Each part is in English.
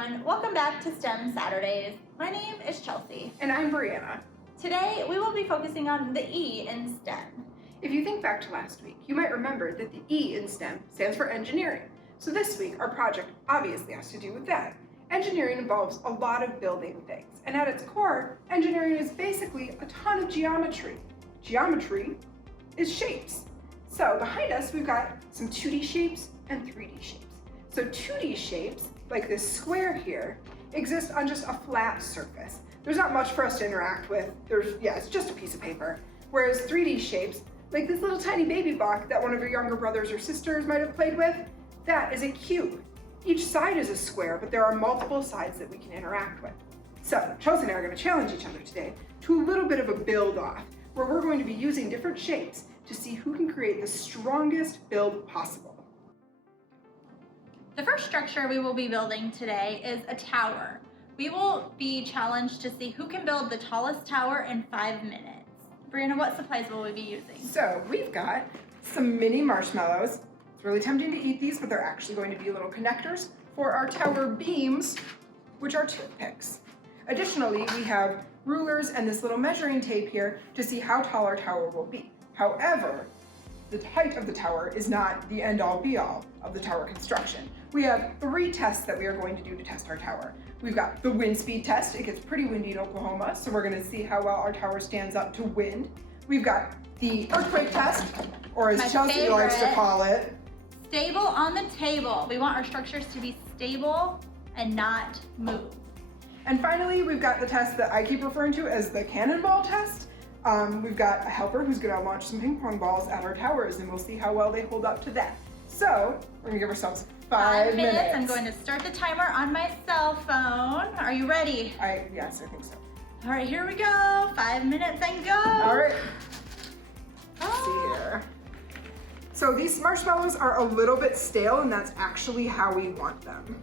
everyone. Welcome back to STEM Saturdays. My name is Chelsea. And I'm Breanna. Today, we will be focusing on the E in STEM. If you think back to last week, you might remember that the E in STEM stands for engineering. So this week, our project obviously has to do with that. Engineering involves a lot of building things, and at its core, engineering is basically a ton of geometry. Geometry is shapes. So behind us, we've got some 2D shapes and 3D shapes. So 2D shapes, like this square here, exist on just a flat surface. There's not much for us to interact with. It's just a piece of paper. Whereas 3D shapes, like this little tiny baby block that one of your younger brothers or sisters might have played with, that is a cube. Each side is a square, but there are multiple sides that we can interact with. So Chelsea and I are going to challenge each other today to a little bit of a build-off, where we're going to be using different shapes to see who can create the strongest build possible. The first structure we will be building today is a tower. We will be challenged to see who can build the tallest tower in 5 minutes. Breanna, what supplies will we be using? So we've got some mini marshmallows. It's really tempting to eat these, but they're actually going to be little connectors for our tower beams, which are toothpicks. Additionally, we have rulers and this little measuring tape here to see how tall our tower will be. However, the height of the tower is not the end-all be-all of the tower construction. We have 3 tests that we are going to do to test our tower. We've got the wind speed test. It gets pretty windy in Oklahoma, so we're going to see how well our tower stands up to wind. We've got the earthquake test, or as Chelsea likes to call it, stable on the table. We want our structures to be stable and not move. And finally, we've got the test that I keep referring to as the Cannonball Test. We've got a helper who's going to launch some ping pong balls at our towers, and we'll see how well they hold up to that. So we're going to give ourselves 5 minutes. I'm going to start the timer on my cell phone. Are you ready? Yes, I think so. All right, here we go. 5 minutes and go. All right. Let's see here. So these marshmallows are a little bit stale, and that's actually how we want them.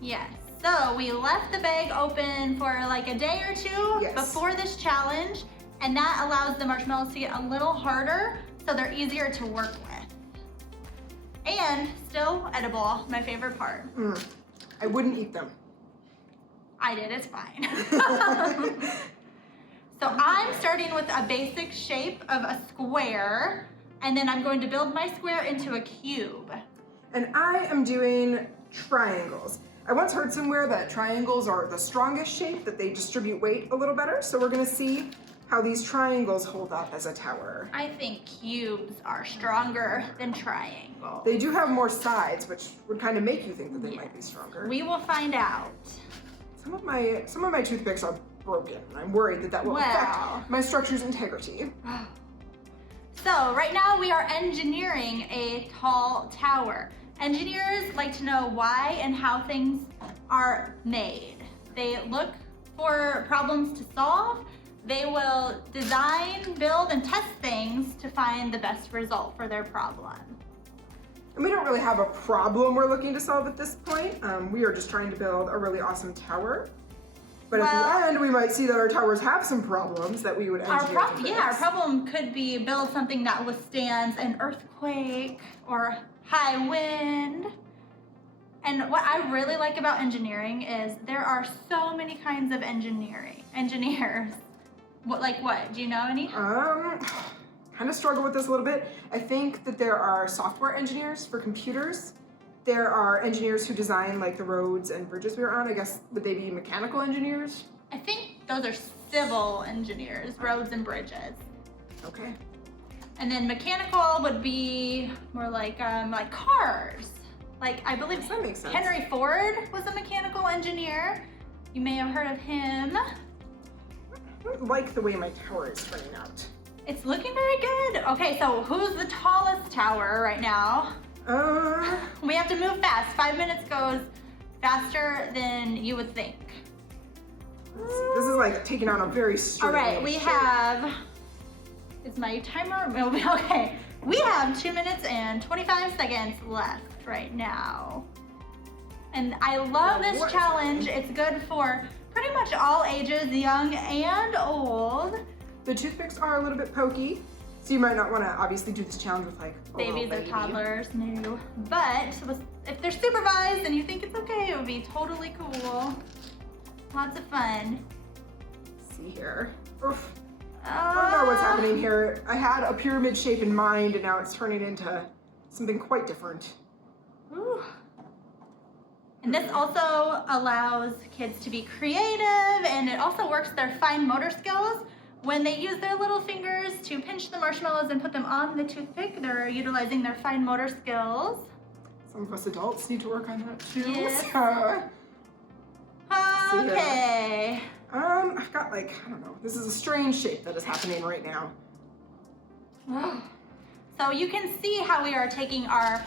Yes. So we left the bag open for like a day or two before this challenge, and that allows the marshmallows to get a little harder, so they're easier to work with. And still edible, my favorite part. I wouldn't eat them. I did, it's fine. So I'm starting with a basic shape of a square, and then I'm going to build my square into a cube. And I am doing triangles. I once heard somewhere that triangles are the strongest shape, that they distribute weight a little better, so we're gonna see how these triangles hold up as a tower. I think cubes are stronger than triangles. They do have more sides, which would kind of make you think that they might be stronger. We will find out. Some of my toothpicks are broken, and I'm worried that will affect my structure's integrity. So right now we are engineering a tall tower. Engineers like to know why and how things are made. They look for problems to solve. They will design, build, and test things to find the best result for their problem. And we don't really have a problem we're looking to solve at this point. We are just trying to build a really awesome tower. But at the end, we might see that our towers have some problems that we would engineer to fix. Our problem could be build something that withstands an earthquake or high wind. And what I really like about engineering is there are so many kinds of engineers. What? Do you know any? Kind of struggle with this a little bit. I think that there are software engineers for computers. There are engineers who design like the roads and bridges we were on. I guess, would they be mechanical engineers? I think those are civil engineers, roads and bridges. Okay. And then mechanical would be more like cars. Like I believe that makes sense. Henry Ford was a mechanical engineer. You may have heard of him. I don't like the way my tower is turning out. It's looking very good. Okay, so who's the tallest tower right now? We have to move fast. 5 minutes goes faster than you would think. This is like taking on a very straight. All right, we have. Is my timer? Okay, we have 2 minutes and 25 seconds left right now. And I love this challenge. It's good for pretty much all ages, young and old. The toothpicks are a little bit pokey, So you might not want to obviously do this challenge with like a little babies or baby. toddlers, no. But if they're supervised and you think it's okay, it would be totally cool. Lots of fun. Let's see here. Oof. I don't know what's happening here. I had a pyramid shape in mind and now it's turning into something quite different. Ooh. And this also allows kids to be creative, and it also works their fine motor skills. When they use their little fingers to pinch the marshmallows and put them on the toothpick, they're utilizing their fine motor skills. Some of us adults need to work on that too. Yes. So, Okay. I've got like, I don't know, this is a strange shape that is happening right now. So you can see how we are taking our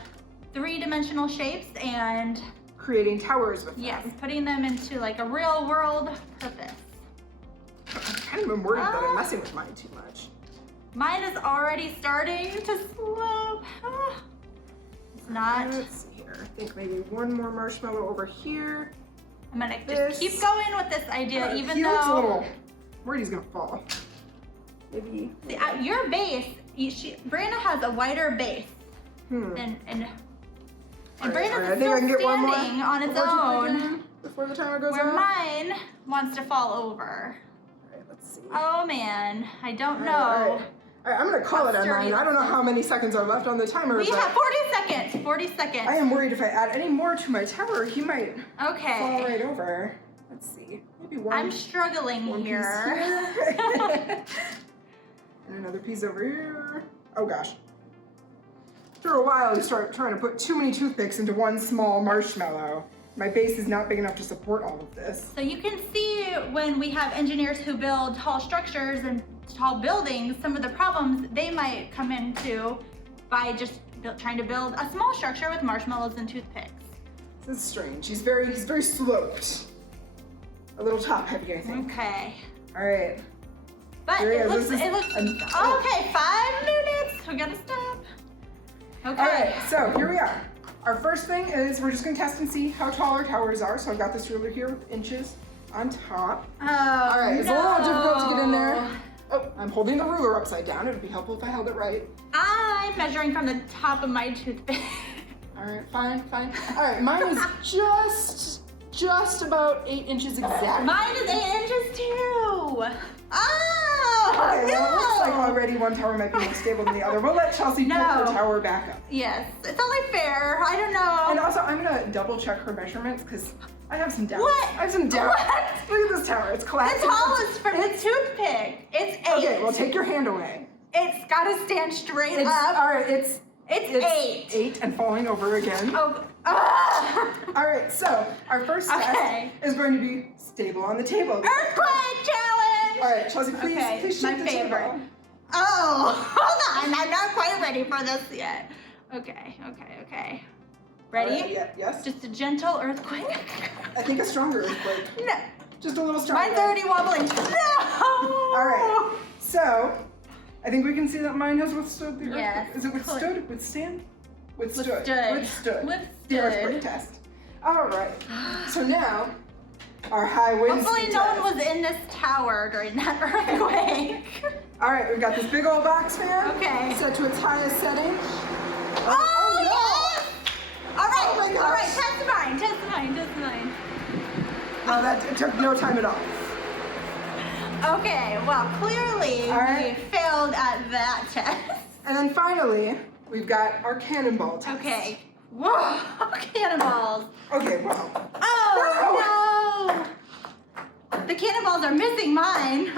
three-dimensional shapes and creating towers with them. yes, putting them into like a real world purpose. I'm kind of worried that I'm messing with mine too much. Mine is already starting to slope. It's not. Let's see here. I think maybe one more marshmallow over here. I'm gonna just keep going with this idea, even he looks a though little worried he's gonna fall. Maybe. see, your base, Breanna has a wider base, and Breanna's I think still I can get one more standing on its own, before the timer goes where off. mine wants to fall over. Alright, let's see. Oh man, I don't know. Alright, I'm gonna call it on mine. I don't know how many seconds are left on the timer. We but have 40 seconds. 40 seconds. I am worried if I add any more to my tower, he might fall Okay. right over. Let's see. Maybe one. I'm struggling one here. piece here. And another piece over here. Oh gosh. After a while, you start trying to put too many toothpicks into one small marshmallow. My base is not big enough to support all of this. So you can see when we have engineers who build tall structures and tall buildings, some of the problems they might come into by just trying to build a small structure with marshmallows and toothpicks. This is strange. He's very sloped. A little top heavy, I think. Okay. All right. But Here he it is. looks, okay, 5 minutes. We gotta stop. Okay. All right, so here we are. Our first thing is we're just gonna test and see how tall our towers are. So I've got this ruler here with inches on top. Oh, All right, it's a little difficult to get in there. no. Oh, I'm holding the ruler upside down. It would be helpful if I held it right. I'm measuring from the top of my toothpick. All right, fine. All right, mine is just about 8 inches exactly. Mine is 8 inches too. Oh, Okay, no. well, it looks like already one tower might be more stable than the other. We'll let Chelsee pick her tower back up. Yes, it's only fair. I don't know. And also, I'm gonna double check her measurements because I have some doubts. What? I have some doubts. What? Look at this tower. It's collapsing. The tallest from the toothpick. It's 8. Okay, well, take your hand away. It's gotta stand straight It's, up. all right, it's 8. 8 and falling over again. Oh. All right, so our first test is going to be stable on the table. Earthquake challenge. All right, Chelsee, please shake my the favorite. table. Oh, hold on. I'm not quite ready for this yet. Okay. Ready? All right, yeah, yes. Just a gentle earthquake. I think a stronger earthquake. No. Just a little stronger. Mine's already wobbling. No. All right, so I think we can see that mine has withstood the earthquake. Yes. Is it withstood? Withstand? Withstood. Withstood. The earthquake test. All right. So now, our high winds. Hopefully no one was in this tower during that earthquake. All right, we've got this big old box fan. Okay. Set to its highest setting. Oh, yes! All right, Oh my all right, gosh. test mine. No, it took no time at all. Okay, well, clearly All right. we failed at that test. And then finally, we've got our cannonball test. Okay. Whoa, cannonballs. Okay, well. Oh, no. The cannonballs are missing mine.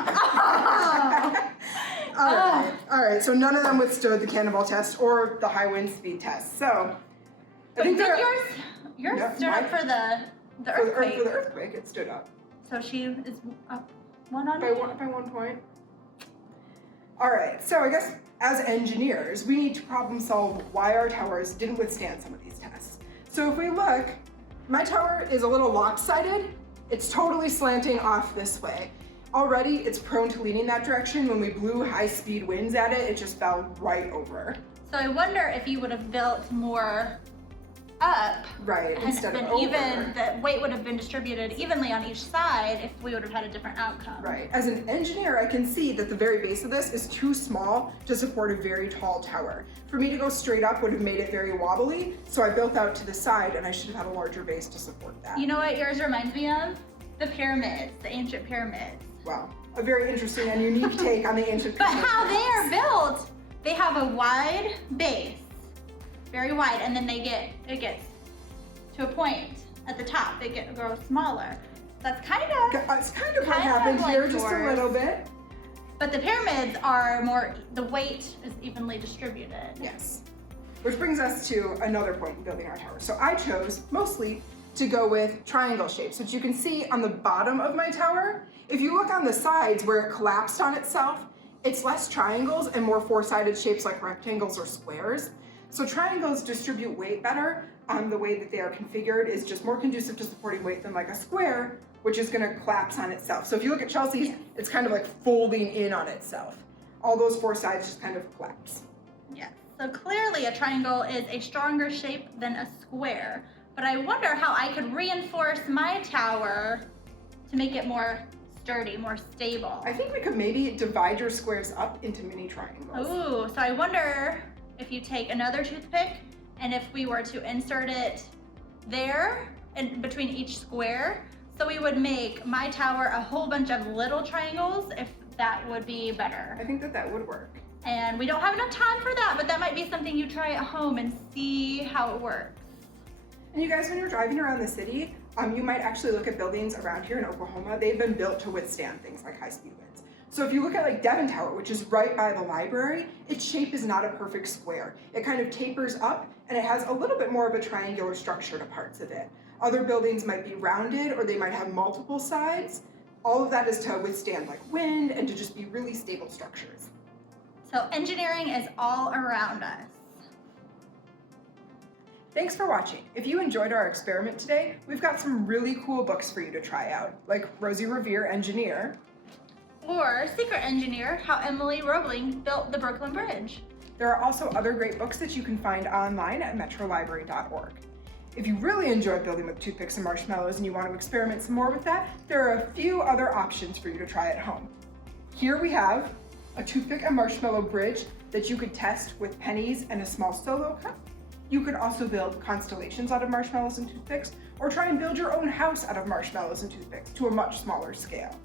Oh. All right, so none of them withstood the cannonball test or the high wind speed test. So, I think Did they're- yours Yeah, stood up mine- for the for earthquake. the earthquake, it stood up. So she is up one on By me? one point. All right, so I guess as engineers, we need to problem solve why our towers didn't withstand some of these tests. So if we look, my tower is a little lopsided. It's totally slanting off this way. Already, it's prone to leaning that direction. When we blew high-speed winds at it, it just fell right over. So I wonder if you would have built more up. Right, instead of over. Even the weight would have been distributed evenly on each side if we would have had a different outcome. Right. As an engineer, I can see that the very base of this is too small to support a very tall tower. For me to go straight up would have made it very wobbly, so I built out to the side, and I should have had a larger base to support that. You know what yours reminds me of? The pyramids, the ancient pyramids. Wow. A very interesting and unique take on the ancient But pyramids. how they are built, they have a wide base, very wide, and then it gets to a point at the top. It grows smaller. That's kind of what happened like here, just a yours. little bit. But the pyramids are more, the weight is evenly distributed. Yes. Which brings us to another point in building our tower. So I chose mostly to go with triangle shapes, which you can see on the bottom of my tower. If you look on the sides where it collapsed on itself, it's less triangles and more four-sided shapes like rectangles or squares. So triangles distribute weight better. The way that they are configured is just more conducive to supporting weight than like a square, which is gonna collapse on itself. So if you look at Chelsea's, it's kind of like folding in on itself. All those four sides just kind of collapse. Yeah, so clearly a triangle is a stronger shape than a square, but I wonder how I could reinforce my tower to make it more sturdy, more stable. I think we could maybe divide your squares up into mini triangles. Ooh, so I wonder if you take another toothpick and if we were to insert it there in between each square, so we would make my tower a whole bunch of little triangles, if that would be better. I think that would work. And we don't have enough time for that, but that might be something you try at home and see how it works. And you guys, when you're driving around the city, you might actually look at buildings around here in Oklahoma. They've been built to withstand things like high-speed winds. So if you look at like Devon Tower, which is right by the library, its shape is not a perfect square. It kind of tapers up, and it has a little bit more of a triangular structure to parts of it. Other buildings might be rounded, or they might have multiple sides. All of that is to withstand like wind and to just be really stable structures. So engineering is all around us. Thanks for watching. If you enjoyed our experiment today, we've got some really cool books for you to try out, like Rosie Revere, Engineer, Or Secret Engineer, How Emily Roebling Built the Brooklyn Bridge. There are also other great books that you can find online at metrolibrary.org. If you really enjoy building with toothpicks and marshmallows and you want to experiment some more with that, there are a few other options for you to try at home. Here we have a toothpick and marshmallow bridge that you could test with pennies and a small solo cup. You could also build constellations out of marshmallows and toothpicks, or try and build your own house out of marshmallows and toothpicks to a much smaller scale.